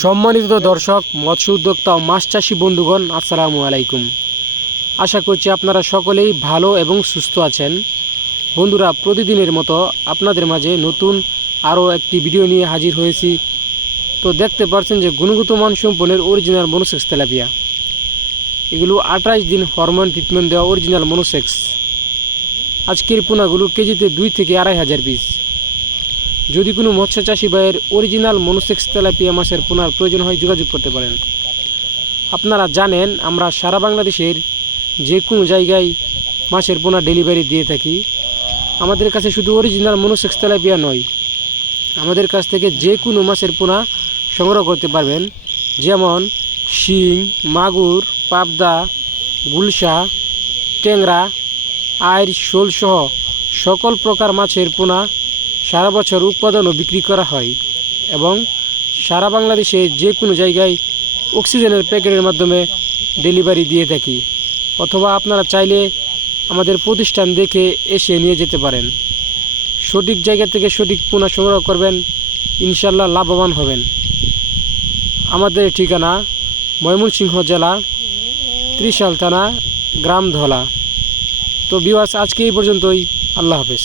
সম্মানিত দর্শক, মৎস্য উদ্যোক্তা ও মাছ চাষী বন্ধুগণ, আসসালামু আলাইকুম। আশা করছি আপনারা সকলেই ভালো এবং সুস্থ আছেন। বন্ধুরা, প্রতিদিনের মতো আপনাদের মাঝে নতুন আরও একটি ভিডিও নিয়ে হাজির হয়েছি। তো দেখতে পাচ্ছেন যে গুণগত মানসম্পন্নের অরিজিনাল মনোসেক্স তেলাপিয়া, এগুলো 28 দিন হরমোন ট্রিটমেন্ট দেওয়া অরিজিনাল মনোসেক্স। আজকের পোনাগুলো কেজিতে 2 থেকে 2,500 পিস। যদি কোনো মৎস্য চাষী ভাইয়ের অরিজিনাল মনোসেক্স তেলাপিয়া মাছের পোনার প্রয়োজন হয়, যোগাযোগ করতে পারেন। আপনারা জানেন আমরা সারা বাংলাদেশের যে কোনো জায়গায় মাছের পোনা ডেলিভারি দিয়ে থাকি। আমাদের কাছে শুধু অরিজিনাল মনোসেক্স তেলাপিয়া নয়, আমাদের কাছ থেকে যে কোনো মাছের পোনা সংগ্রহ করতে পারবেন, যেমন শিং, মাগুর, পাবদা, গুলশা, ট্যাংরা, আইর, শোল সহ সকল প্রকার মাছের পোনা সারা বছর উৎপাদন ও বিক্রি করা হয় এবং সারা বাংলাদেশে যে কোনো জায়গায় অক্সিজেনের প্যাকেটের মাধ্যমে ডেলিভারি দিয়ে থাকি। অথবা আপনারা চাইলে আমাদের প্রতিষ্ঠান দেখে এসে নিয়ে যেতে পারেন। সঠিক জায়গা থেকে সঠিক পোনা সংগ্রহ করবেন, ইনশাল্লাহ লাভবান হবেন। আমাদের ঠিকানা ময়মনসিংহ জেলা, ত্রিশাল থানা, গ্রাম ধলা। তো ভিউয়ার্স, আজকে এই পর্যন্তই। আল্লাহ হাফেজ।